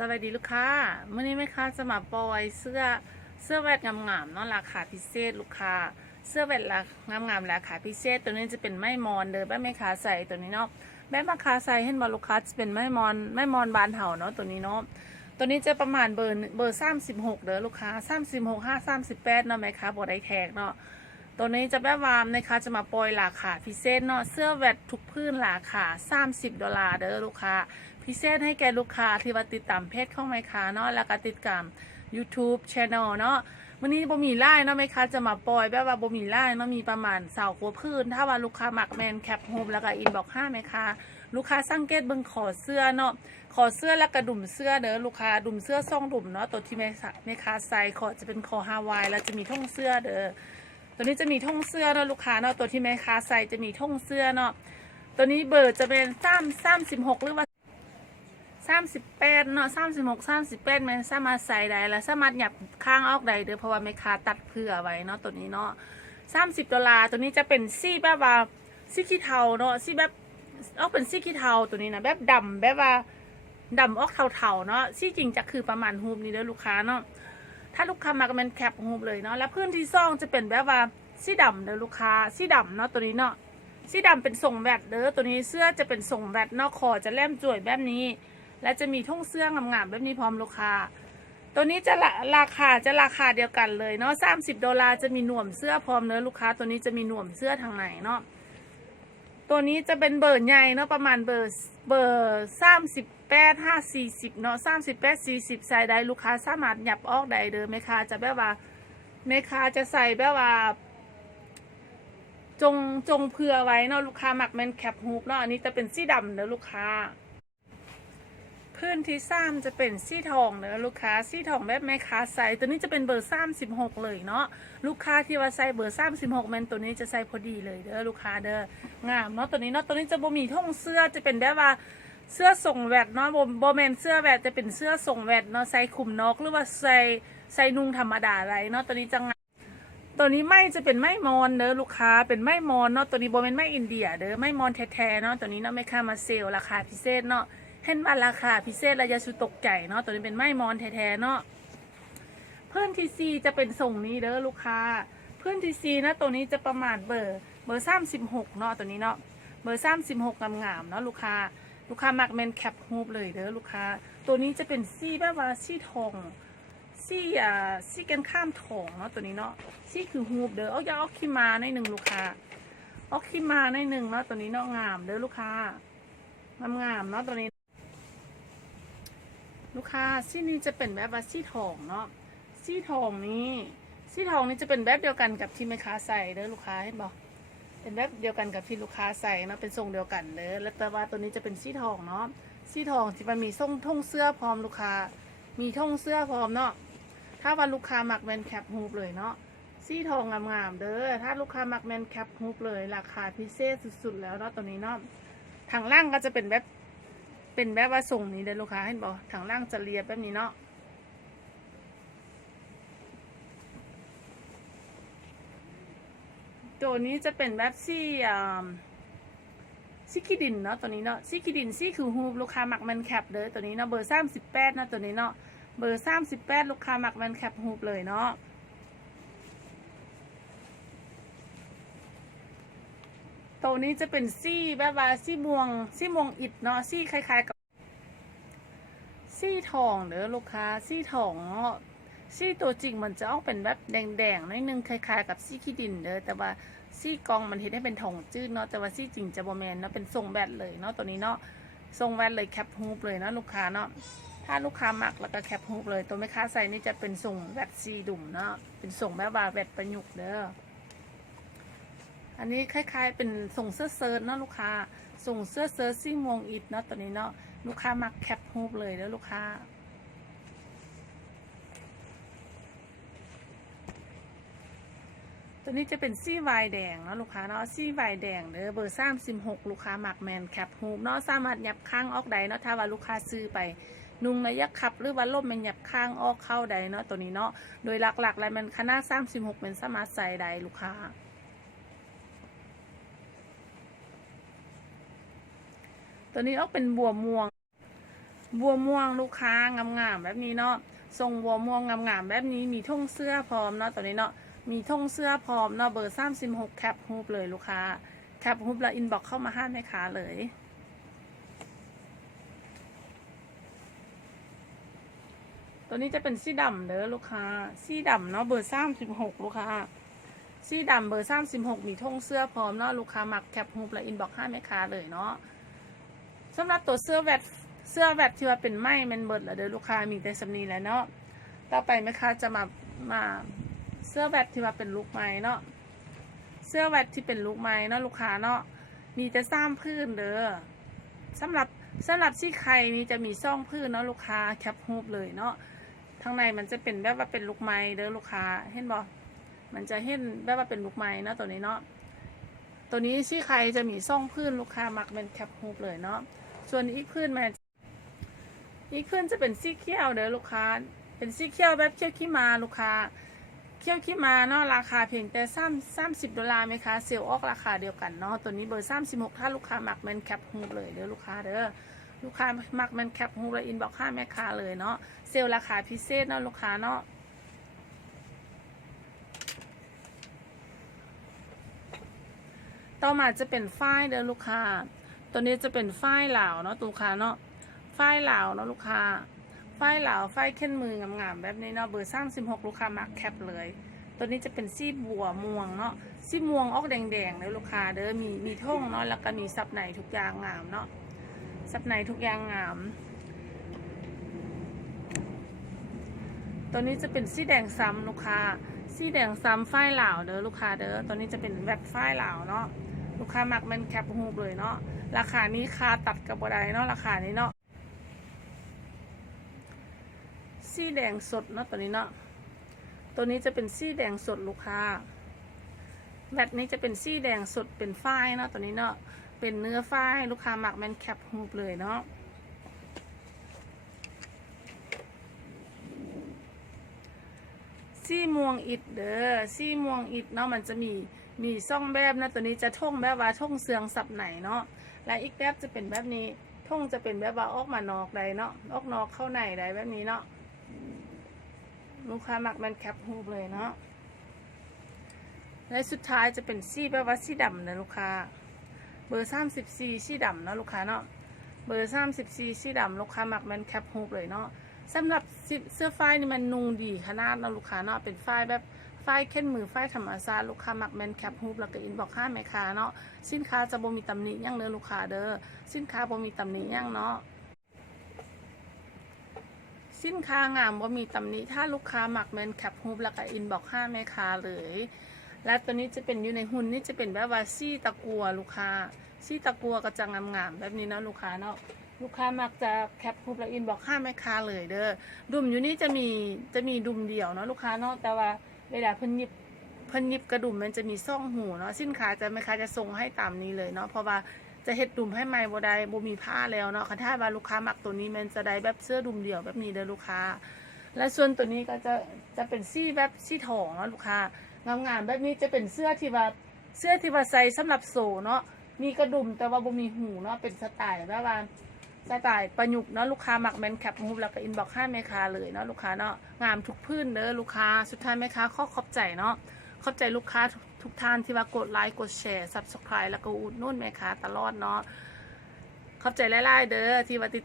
สวัสดีลูกค้าเมื่อนี้แม่ค้าจะมาปล่อยเสื้อแวดงามๆเนาะราคาพิเศษลูกค้าเสื้อแวดงามๆราคาพิเศษตัวนี้จะเป็นไม้มอนเด้อแม่ค้าใส่ตัวนี้เนาะแม่ค้าใส่เห็นบอลูกค้าจะเป็นไม้มอนบานเห่าเนาะตัวนี้เนาะตัวนี้จะประมาณเบอร์36เด้อลูกค้า36 5 38เนาะแม่ค้าบอได้แทกเนาะตัวนี้จะแบบว่านะคะจะมาปล่อยราคาพิเศษเนาะเสื้อแวดทุกพื้นราคา$30เด้อลูกค้าพิเศษให้แก่ลูกค้าที่ว่าติดตามเพจของแม่ค้าเนาะแล้วก็ติดตาม YouTube Channel เนาะวันนี้บ่มีไล่เนาะแม่ค้าจะมาปล่อยแบบว่าบ่มีไล่เนาะมีประมาณ20กว่าพื้นถ้าว่าลูกค้ามักแมนแคปโฮมแล้วก็อินบ็อกซ์5แม่ค้าลูกค้าสังเกตเบิ่งขอเสื้อเนาะขอเสื้อแล้วก็ดุมเสื้อเด้อลูกค้าดุมเสื้อ2ดุมเนาะตัวที่แม่ค้าใส่ขอจะเป็นคอฮาวายแล้วจะมีท่งเสื้อเด้อตัวนี้จะมีท่งเสื้อเนาะลูกค้าเนาะตัวที่แม่ค้าใส่จะมีท่งเสื้อเนาะตัวนี้เบอร์จะเป็น36หรือว่า38เนาะ36 38มันสามารถใส่ได้และสามารถหยับข้างออกได้เด้อเพราะว่าแม่ค้าตัดเผื่อไว้เนาะตัวนี้เนาะ$30ตัวนี้จะเป็นสีแบบว่าสีขี้เทาเนาะสีแบบออกเป็นสีขี้เทาตัวนี้นะแบบดำแบบว่าดำออกเทาๆเนาะสีจริงจะคือประมาณฮูบนี้เด้อลูกค้าเนาะถ้าลูกค้ามาก็เป็นแคปฮูบเลยเนาะแล้วพื้นที่ซ่องจะเป็นแบบว่าสีดำเด้อลูกค้าสีดำเนาะตัวนี้เนาะสีดำเป็นทรงแวดเด้อตัวนี้เสื้อจะเป็นทรงแวดเนาะคอจะแล่มจ่วยแบบนี้และจะมีท่งเสื้องามๆแบบนี้พร้อมลูกค้าตัวนี้จะราคาเดียวกันเลยเนาะ$30จะมีหน่วมเสื้อพร้อมเนื้อลูกค้าตัวนี้จะมีหน่วมเสื้อทางไหนเนาะตัวนี้จะเป็นเบอร์ใหญ่เนาะประมาณเบอร์38 5 40เนาะ38 40ใส่ได้ลูกค้าสามารถหยับออกได้เด้อแม่ค้าจะแบบว่าแม่ค้าจะใส่แบบว่าจงเผื่อไว้เนาะลูกค้ามักแมนแคปฮูปเนาะอันนี้จะเป็นสีดำเด้อลูกค้าพื้นที่3จะเป็นสีทองเนอะลูกค้าสีทองแบบแม่ค้าใส่ตัวนี้จะเป็นเบอร์36เลยเนาะลูกค้าที่ว่าใส่เบอร์36มันตัวนี้จะใส่พอดีเลยเด้อลูกค้าเด้องามเนาะตัวนี้เนาะตัวนี้จะบ่มีท่งเสื้อจะเป็นแบบว่าเสื้อส่งแวดเนาะบ่แมนเสื้อแวดจะเป็นเสื้อส่งแวดเนาะใส่คลุมนกหรือว่าใส่นุ่งธรรมดาอะไรเนาะตัวนี้จะตัวนี้ไม่จะเป็นไม้มอนเด้อลูกค้าเป็นไม้มอนเนาะตัวนี้บ่แม่นไม้อินเดียเด้อไม้มอนแท้ๆเนาะตัวนี้เนาะแม่ค้ามาเซลราคาพิเศษเนาะเห็นว่าราคาพิเศษระยะสุดตกใจเนาะตัวนี้เป็นไม้มอนแท้ๆเนาะเพื่อนทีซีจะเป็นส่งนี้เด้อลูกค้าเพื่อนทีซีนะตัวนี้จะประมาณเบอร์36เนาะตัวนี้เนาะเบอร์36งามๆเนาะลูกค้ามักแมนแคปฮูปเลยเด้อลูกค้าตัวนี้จะเป็นซี่แบบว่าซี่ทองซี่กันข้ามทองเนาะตัวนี้เนาะซี่คือฮูปเด้ออย่าเอาขี้มาในหนึ่งลูกค้าเอาขี้มาในหนึ่งเนาะตัวนี้เนาะงามเด้อลูกค้างามเนาะตัวนี้ลูกค้าซี่นี้จะเป็นแบบว่าซี่ทองเนาะซี่ทองนี้จะเป็นแบบเดียวกันกับที่แม่ค้าใส่เด้อลูกค้าเห็นบ่เป็นแบบเดียวกันกับที่ลูกค้าใส่เนาะเป็นทรงเดียวกันเด้อแล้วแต่ว่าตัวนี้จะเป็นซี่ทองเนาะซี่ทองที่มันมีท่งเสื้อพร้อมลูกค้ามีท่งเสื้อพร้อมเนาะถ้าว่าลูกค้ามักแมนแคปฮูปเลยเนาะซี่ทองงามๆเด้อถ้าลูกค้ามักแมนแคปฮูปเลยราคาพิเศษสุดๆแล้วเนาะตัวนี้เนาะทางล่างก็จะเป็นแบบว่าส่งนี้เด้อลูกค้าเห็นบ่ทางล่างจะเรียบแบบนี้เนาะตัวนี้จะเป็นแบบซี่ขี้ดินเนาะตัวนี้เนาะซี่ขี้ดินซี่คือฮูปลูกค้ามักแมนแคปเด้อตัวนี้เนาะเบอร์38นะตัวนี้เนาะเบอร์38ลูกค้ามักแมนแคปฮูปเลยเนาะตัวนี้จะเป็นซี่แบบว่าซี่ม่วงอิฐเนาะซี่คล้ายๆกับซี่ทองเด้อลูกค้าซี่ทองเนาะซี่ตัวจริงมันจะออกเป็นแบบแดงๆนิดนึงคล้ายๆกับซี่ขี้ดินเด้อแต่ว่าซี่กองมันเห็นให้เป็นทองจืดเนาะแต่ว่าซี่จริงจะบ่แมนเนาะเป็นทรงแบดเลยเนาะตัวนี้เนาะทรงแบดเลยแคปฮูปเลยเนาะลูกค้าเนาะถ้าลูกค้ามักแล้วก็แคปฮูปเลยตัวแม่ค้าใส่นี่จะเป็นทรงแบดซีดุ่มเนาะเป็นทรงแบบว่าแบดประยุกต์เด้ออันนี้คล้ายๆเป็นทรงเสื้อเชิ้ตเนาะลูกค้าทรงเสื้อเชิ้ตซี่ม่วงอิฐเนาะตัวนี้เนาะลูกค้ามักแคปฮูปเลยเด้อลูกค้าตัวนี้จะเป็นซี่วายแดงเนาะลูกค้าเนาะซี่วายแดงเด้อเบอร์36ลูกค้ามักแมนแคปฮูปเนาะสามารถยับข้างออกได้เนาะถ้าว่าลูกค้าซื้อไปนุ่งระยะขับหรือว่าล่มมันยับข้างออกเข้าได้เนาะตัวนี้เนาะโดยหลักๆแล้วมันขนาด36มันสามารถใส่ได้ลูกค้าตัวนี้ออกเป็นบัวม่วง บัวม่วงลูกค้างามๆแบบนี้เนาะทรงบัวม่วงงามๆแบบนี้มีท่งเสื้อพร้อมเนาะตัวนี้เนาะมีท่งเสื้อพร้อมเนาะเบอร์36แคปฮูปเลยลูกค้าแคปฮูปแล้วอินบ็อกเข้ามาห้าแม่ค้าเลยตัวนี้จะเป็นสีดำเด้อลูกค้าสีดำเนาะเบอร์36ลูกค้าสีดำเบอร์36มีท่งเสื้อพร้อมเนาะลูกค้ามักแคปฮูปแล้วอินบ็อกห้าแม่ค้าเลยเนาะสำหรับตัวเสื้อแวดที่ว่าเป็นไหมมันเบิดแล้วเด้อลูกค้ามีแต่สำนีแล้วเนาะต่อไปแม่ค้าจะมาเสื้อแวดที่ว่าเป็นลูกไม้เนาะเสื้อแวดที่เป็นลูกไม้เนาะลูกค้าเนาะมีแต่ซ้ำพื้นเด้อสำหรับที่ใครนี้จะมีซ่องพื้นเนาะลูกค้าแคปฮูปเลยเนาะทางในมันจะเป็นแบบว่าเป็นลูกไม้เด้อลูกค้าเห็นบ่มันจะเห็นแบบว่าเป็นลูกไม้เนาะตัวนี้เนาะตัวนี้ที่ใครจะมีซ่องพื้นลูกค้ามักเป็นแคปฮูปเลยเนาะส่วนอีกพื้นมันอีกพื้นจะเป็นสีเขียวเด้อลูกค้าเป็นสีเขียวแบบเขียวขี้มาลูกค้าเขียวขี้มาเนาะราคาเพียงแต่$30ไหมคะเซลล์ออกราคาเดียวกันเนาะตัวนี้เบอร์36ถ้าลูกค้ามักมันแคปฮูปเลยเด้อลูกค้าเด้อลูกค้ามักมันแคปฮูปแล้วอินบ็อกซ์แม่ค้าเลยเนาะเซลล์ราคาพิเศษเนาะลูกค้าเนาะต่อมาจะเป็นฝ้ายเด้อลูกค้าตัวนี้จะเป็นฝ้ายเหลาเนาะลูกค้าเนาะฝ้ายเหลาเนาะลูกค้าฝ้ายเหลาฝ้ายเข้นมืองามๆแบบนี้เนาะเบอร์36ลูกค้ามักแคปเลยตัวนี้จะเป็นสีบัวม่วงเนาะสีม่วงออกแดงๆเด้อลูกค้าเด้อมีท่งเนาะแล้วก็มีซับในทุกอย่างงามเนาะซับในทุกอย่างงามตัวนี้จะเป็นสีแดงซ้ำลูกค้าสีแดงซ้ำฝ้ายเหลาเด้อลูกค้าเด้อตัวนี้จะเป็นแบบฝ้ายเหลาเนาะลูกค้ามักมันแคปฮูปเลยเนาะราคานี้คาตัดกับบ่ได้เนาะราคานี้เนาะสีแดงสดเนาะตัวนี้เนาะตัวนี้จะเป็นสีแดงสดลูกค้าแบบนี้จะเป็นสีแดงสดเป็นฝ้ายเนาะตัวนี้เนาะเป็นเนื้อฝ้ายลูกค้ามักมันแคปฮูปเลยเนาะสีม่วงอิดเด้อสีม่วงอิดเนาะมันจะมีซ่องแบบนะตัวนี้จะท่งแบบว่าท่งเสืองสับไหนเนาะและอีกแบบจะเป็นแบบนี้ท่งจะเป็นแบบว่าออกมานอกใดเนาะออกนอกเข้าในใดแบบนี้เนาะลูกค้ามักมันแคปฮูปเลยเนาะและสุดท้ายจะเป็นสีแบบว่าสีดำนะลูกค้าเบอร์34สีดำเนาะลูกค้าเนาะเบอร์34สีดำลูกค้ามักมันแคปฮูปเลยเนาะสำหรับเสื้อฝ้ายนี่มันนุ่งดีขนาดเนาะลูกค้าเนาะเป็นฝ้ายแบบฝ้ายเข้นมือฝ้ายธรรมชาติลูกค้ามักแมนแคปฮูปแล้วก็อินบอกค่าแม่ค้าเนาะสินค้าจะบ่มีตำหนิยั่งเด้อลูกค้าเด้อสินค้าบ่มีตำหนิยั่งเนาะสินค้างามบ่มีตำหนิถ้าลูกค้ามักแมนแคปฮูปแล้วก็อินบอกค่าแม่ค้าเลยและตัวนี้จะเป็นอยู่ในหุ่นนี่จะเป็นแบบว่าซี่ตะกัวลูกค้าซี่ตะกัวก็จะงามๆแบบนี้เนาะลูกค้าเนาะลูกค้ามักจะแคปฮูปแล้วอินบอกค่าแม่ค้าเลยเด้อดุมอยู่นี่จะมีดุมเดียวเนาะลูกค้าเนาะแต่ว่าเวลาเพิ่นหยิบกระดุมมันจะมีซ่องหูเนาะสินค้าจะแม่ค้าจะส่งให้ตามนี้เลยเนาะเพราะว่าจะเฮ็ดดุมให้ใหม่บ่ได้บ่มีผ้าแล้วเนาะค่ะถ้าว่าลูกค้ามักตัวนี้มันจะได้แบบเสื้อดุมเดียวแบบนี้เด้อลูกค้าและส่วนตัวนี้ก็จะเป็นซี่แบบซี่ทองเนาะลูกค้างามๆแบบนี้จะเป็นเสื้อที่ว่าใส่สำหรับโซเนาะมีกระดุมแต่ว่าบ่มีหูเนาะเป็นสไตล์แบบว่าสไตล์ประยุกต์เนาะลูกค้ามักแมนแคปฮูปแล้วก็อินบ็อกซ์ให้แม่ค้าเลยเนาะลูกค้าเนาะงามทุกพื้นเด้อลูกค้าสุดท้ายแม่ค้าขอบใจเนาะขอบใจลูกค้าทุกท่านที่ว่ากดไลค์กดแชร์ Subscribe แล้วก็อุดหนุนแม่ค้าตลอดเนาะขอบใจหลายๆเด้อที่ว่าติด